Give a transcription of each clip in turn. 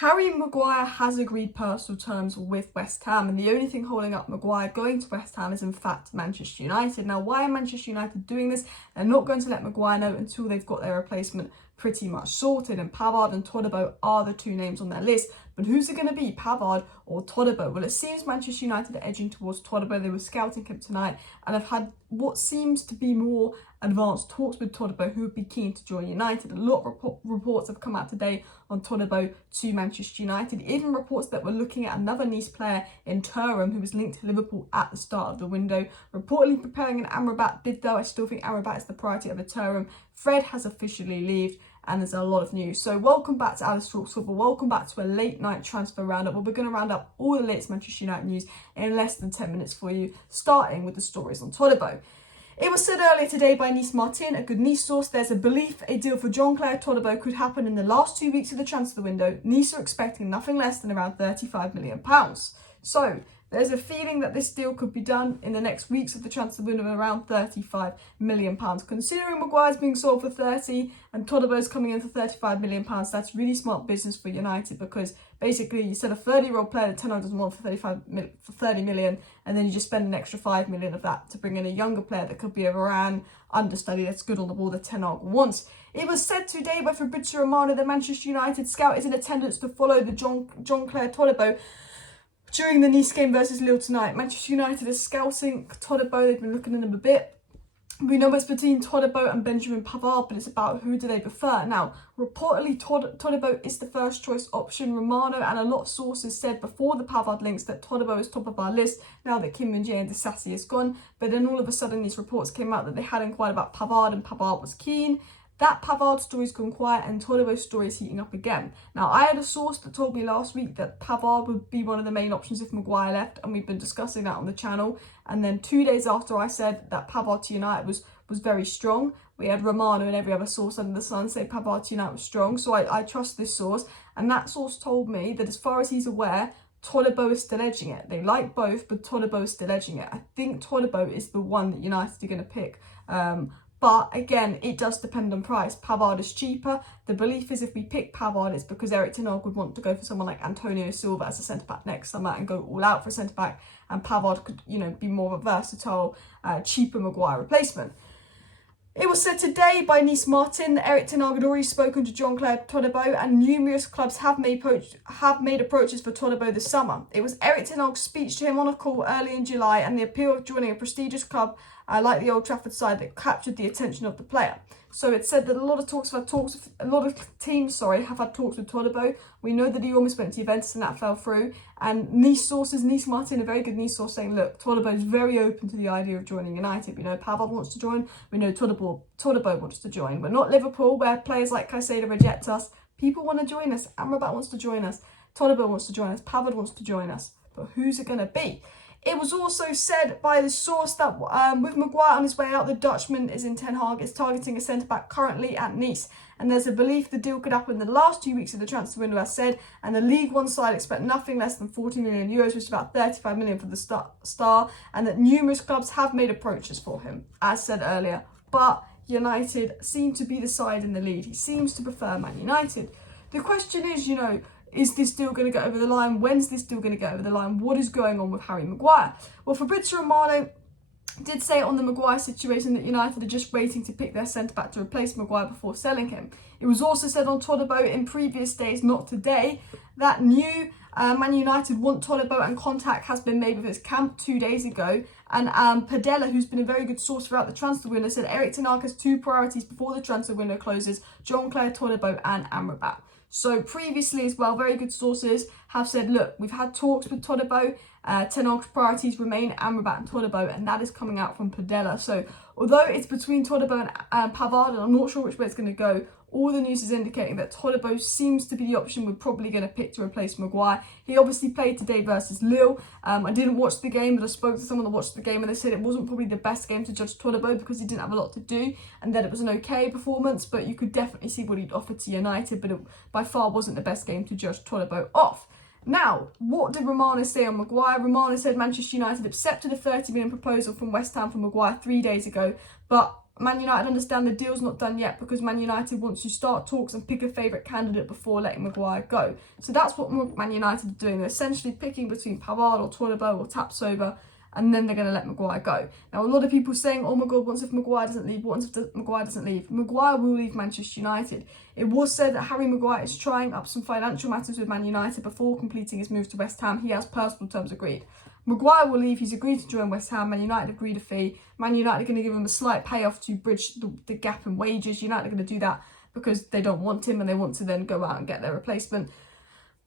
Harry Maguire has agreed personal terms with West Ham, and the only thing holding up Maguire going to West Ham is in fact Manchester United. Now, why are Manchester United doing this? They're not going to let Maguire know until they've got their replacement pretty much sorted, and Pavard and Todibo are the two names on their list. But who's it going to be, Pavard or Todibo? Well, it seems Manchester United are edging towards Todibo. They were scouting him tonight and have had what seems to be more advanced talks with Todibo, who would be keen to join United. A lot of reports have come out today on Todibo to Manchester United, even reports that we're looking at another Nice player in Thuram, who was linked to Liverpool at the start of the window, reportedly preparing an Amrabat bid, though I still think Amrabat is the priority over Thuram. Fred has officially left, and there's a lot of news. So welcome back to Alice Talks Football. Welcome back to a late night transfer roundup, where we're going to round up all the latest Manchester United news in less than 10 minutes for you, starting with the stories on Todibo. It was said earlier today by Nice Martin, a good Nice source, there's a belief a deal for Jean-Claire Todibo could happen in the last 2 weeks of the transfer window. Nice are expecting nothing less than around £35 million. So there's a feeling that this deal could be done in the next weeks of the transfer window of around £35 million. Considering Maguire's being sold for 30 and Todibo's coming in for £35 million, that's really smart business for United, because basically you sell a 30-year-old player that Ten Hag doesn't want for 30 million, and then you just spend an extra 5 million of that to bring in a younger player that could be a Varane understudy that's good on the ball that Ten Hag wants. It was said today by Fabrizio Romano that Manchester United scout is in attendance to follow the Jean-Claire Todibo during the Nice game versus Lille tonight. Manchester United is scouting Todibo. They've been looking at him a bit. We know it's between Todibo and Benjamin Pavard, but it's about who do they prefer. Now, reportedly, Todibo is the first choice option. Romano and a lot of sources said before the Pavard links that Todibo is top of our list now that Kim Min-jae and Disasi is gone. But then all of a sudden, these reports came out that they had inquired about Pavard and Pavard was keen. That Pavard story's gone quiet and Todibo's story is heating up again. Now, I had a source that told me last week that Pavard would be one of the main options if Maguire left, and we've been discussing that on the channel. And then 2 days after I said that Pavard to United was very strong, we had Romano and every other source under the sun say Pavard to United was strong. So I trust this source, and that source told me that as far as he's aware, Todibo is still edging it. They like both, but Todibo is still edging it. I think Todibo is the one that United are going to pick. But again, it does depend on price. Pavard is cheaper. The belief is if we pick Pavard, it's because Eric Ten Hag would want to go for someone like Antonio Silva as a centre-back next summer and go all out for a centre-back, and Pavard could, be more of a versatile, cheaper Maguire replacement. It was said today by Nice Martin that Eric Ten Hag had already spoken to Jean-Claire Todibo, and numerous clubs have made approaches for Todibo this summer. It was Eric Ten Hag's speech to him on a call early in July and the appeal of joining a prestigious club like the Old Trafford side that captured the attention of the player. So it said that a lot of teams have had talks with Todibo. We know that he almost went to Juventus and that fell through. And Nice Martin, a very good Nice source, saying, look, Todibo is very open to the idea of joining United. We know Pavard wants to join. We know Todibo wants to join. We're not Liverpool, where players like Caicedo reject us. People want to join us. Amrabat wants to join us. Todibo wants to join us. Pavard wants to join us. But who's it going to be? It was also said by the source that with Maguire on his way out, the Dutchman is targeting a centre-back currently at Nice. And there's a belief the deal could happen in the last 2 weeks of the transfer window, as said. And the League One side expect nothing less than €40 million, which is about 35 million for the star. And that numerous clubs have made approaches for him, as said earlier. But United seem to be the side in the lead. He seems to prefer Man United. The question is, is this deal going to get over the line? When's this deal going to get over the line? What is going on with Harry Maguire? Well, Fabrizio Romano did say on the Maguire situation that United are just waiting to pick their centre-back to replace Maguire before selling him. It was also said on Todibo in previous days, not today, that new Man United want Todibo, and contact has been made with his camp 2 days ago. And Padella, who's been a very good source throughout the transfer window, said Eric Ten Hag has two priorities before the transfer window closes: Jean-Claire Todibo and Amrabat. So previously as well, very good sources have said, look, we've had talks with Todibo. Ten Hag's priorities remain Amrabat and Todibo, and that is coming out from Padella. So although it's between Todibo and Pavard, and I'm not sure which way it's going to go, all the news is indicating that Todibo seems to be the option we're probably going to pick to replace Maguire. He obviously played today versus Lille. I didn't watch the game, but I spoke to someone that watched the game, and they said it wasn't probably the best game to judge Todibo because he didn't have a lot to do, and that it was an okay performance, but you could definitely see what he'd offered to United, but it by far wasn't the best game to judge Todibo off. Now, what did Romano say on Maguire? Romano said Manchester United accepted a £30 million proposal from West Ham for Maguire 3 days ago, but Man United understand the deal's not done yet because Man United wants to start talks and pick a favourite candidate before letting Maguire go. So that's what Man United are doing. They're essentially picking between Pavard or Todibo or Tapsoba, and then they're going to let Maguire go. Now, a lot of people saying, oh my God, what if Maguire doesn't leave? What if Maguire doesn't leave? Maguire will leave Manchester United. It was said that Harry Maguire is trying up some financial matters with Man United before completing his move to West Ham. He has personal terms agreed. Maguire will leave. He's agreed to join West Ham. Man United agreed a fee. Man United are going to give him a slight payoff to bridge the gap in wages. United are going to do that because they don't want him and they want to then go out and get their replacement.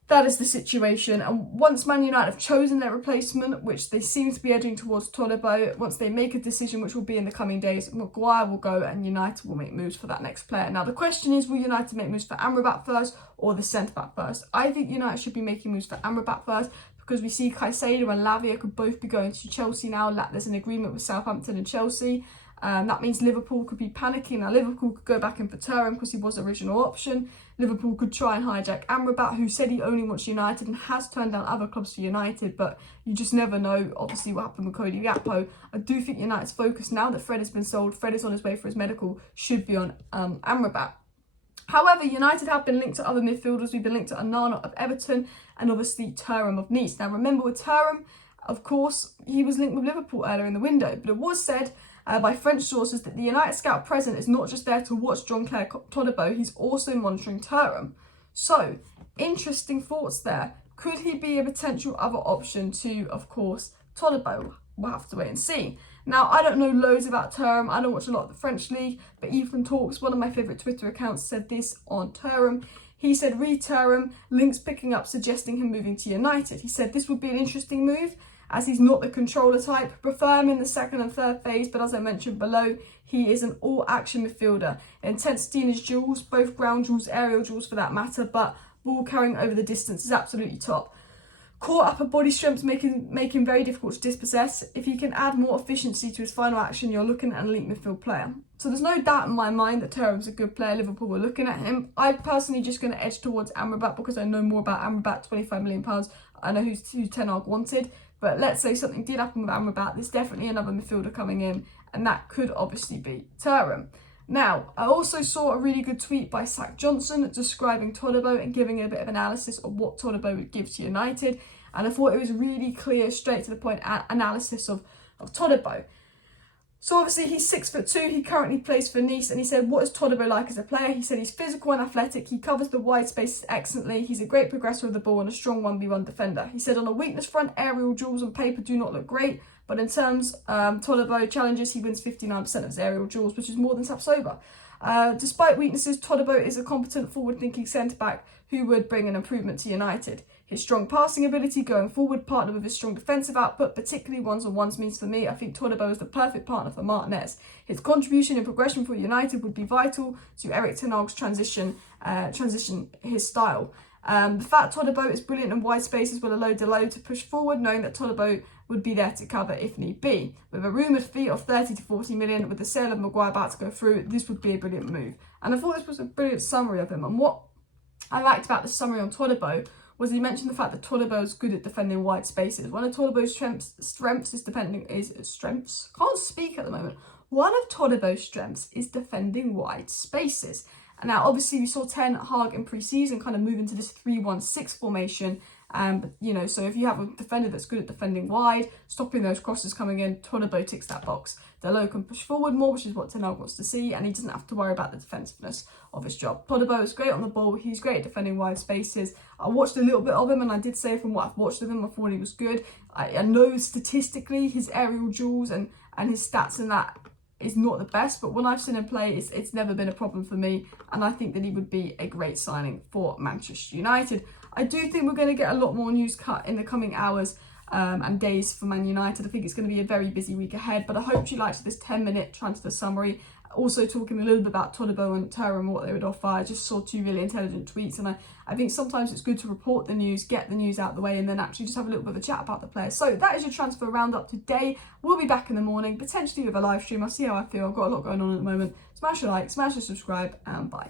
That is the situation. And once Man United have chosen their replacement, which they seem to be edging towards Todibo, once they make a decision, which will be in the coming days, Maguire will go and United will make moves for that next player. Now, the question is, will United make moves for Amrabat first or the centre-back first? I think United should be making moves for Amrabat first, because we see Caicedo and Lavia could both be going to Chelsea now. There's an agreement with Southampton and Chelsea. That means Liverpool could be panicking. Now, Liverpool could go back in for Thuram because he was the original option. Liverpool could try and hijack Amrabat, who said he only wants United and has turned down other clubs for United, but you just never know, obviously, what happened with Cody Gakpo. I do think United's focus, now that Fred has been sold, Fred is on his way for his medical, should be on Amrabat. However, United have been linked to other midfielders. We've been linked to Onana of Everton and obviously Thuram of Nice. Now, remember with Thuram, of course, he was linked with Liverpool earlier in the window, but it was said by French sources that the United scout present is not just there to watch Jean-Claire Todibo, he's also monitoring Thuram. So, interesting thoughts there. Could he be a potential other option to, of course, Todibo? We'll have to wait and see. Now, I don't know loads about Thuram. I don't watch a lot of the French league, but Ethan Talks, one of my favourite Twitter accounts, said this on Thuram. He said, read Thuram, links picking up suggesting him moving to United. He said this would be an interesting move, as he's not the controller type. Prefer him in the second and third phase, but as I mentioned below, he is an all-action midfielder. Intensity in his duels, both ground duels, aerial duels for that matter, but ball carrying over the distance is absolutely top. Core upper body strength make him very difficult to dispossess. If he can add more efficiency to his final action, you're looking at an elite midfield player. So there's no doubt in my mind that Thuram's a good player. Liverpool were looking at him. I'm personally just going to edge towards Amrabat because I know more about Amrabat, £25 million. I know who Ten Hag wanted. But let's say something did happen with Amrabat, there's definitely another midfielder coming in, and that could obviously be Thuram. Now, I also saw a really good tweet by Zach Johnson describing Todibo and giving a bit of analysis of what Todibo would give to United. And I thought it was really clear, straight to the point analysis of Todibo. So obviously he's 6'2", he currently plays for Nice, and he said, what is Todibo like as a player? He said he's physical and athletic, he covers the wide spaces excellently, he's a great progressor of the ball and a strong 1v1 defender. He said on a weakness front, aerial duels on paper do not look great, but in terms Todibo challenges, he wins 59% of his aerial duels, which is more than Tapsoba. Despite weaknesses, Todibo is a competent forward-thinking centre-back who would bring an improvement to United. His strong passing ability going forward, partnered with his strong defensive output, particularly ones-on-ones, means for me, I think Todibo is the perfect partner for Martinez. His contribution and progression for United would be vital to Erik Ten Hag's transition his style. The fact Todibo is brilliant in wide spaces will allow Delo to push forward, knowing that Todibo would be there to cover if need be. With a rumoured fee of 30 to 40 million, with the sale of Maguire about to go through, this would be a brilliant move. And I thought this was a brilliant summary of him. And what I liked about the summary on Todibo was he mentioned the fact that Todibo is good at defending wide spaces. One of Todibo's strengths is One of Todibo's strengths is defending wide spaces. And now, obviously, we saw Ten Hag in pre-season kind of move into this 3-1-6 formation. So if you have a defender that's good at defending wide, stopping those crosses coming in, Todibo ticks that box. Delo can push forward more, which is what Ten Hag wants to see, and he doesn't have to worry about the defensiveness of his job. Todibo is great on the ball. He's great at defending wide spaces. I watched a little bit of him, and I did say from what I've watched of him, I thought he was good. I know statistically his aerial duels and his stats and that is not the best, but when I've seen him play, it's never been a problem for me, and I think that he would be a great signing for Manchester United. I do think we're going to get a lot more news cut in the coming hours and days for Man United. I think it's going to be a very busy week ahead, but I hope you liked this 10-minute transfer summary. Also talking a little bit about Todibo and Thuram and what they would offer. I just saw two really intelligent tweets, and I think sometimes it's good to report the news, get the news out of the way, and then actually just have a little bit of a chat about the players. So that is your transfer roundup today. We'll be back in the morning, potentially with a live stream. I'll see how I feel. I've got a lot going on at the moment. Smash a like, smash a subscribe, and bye.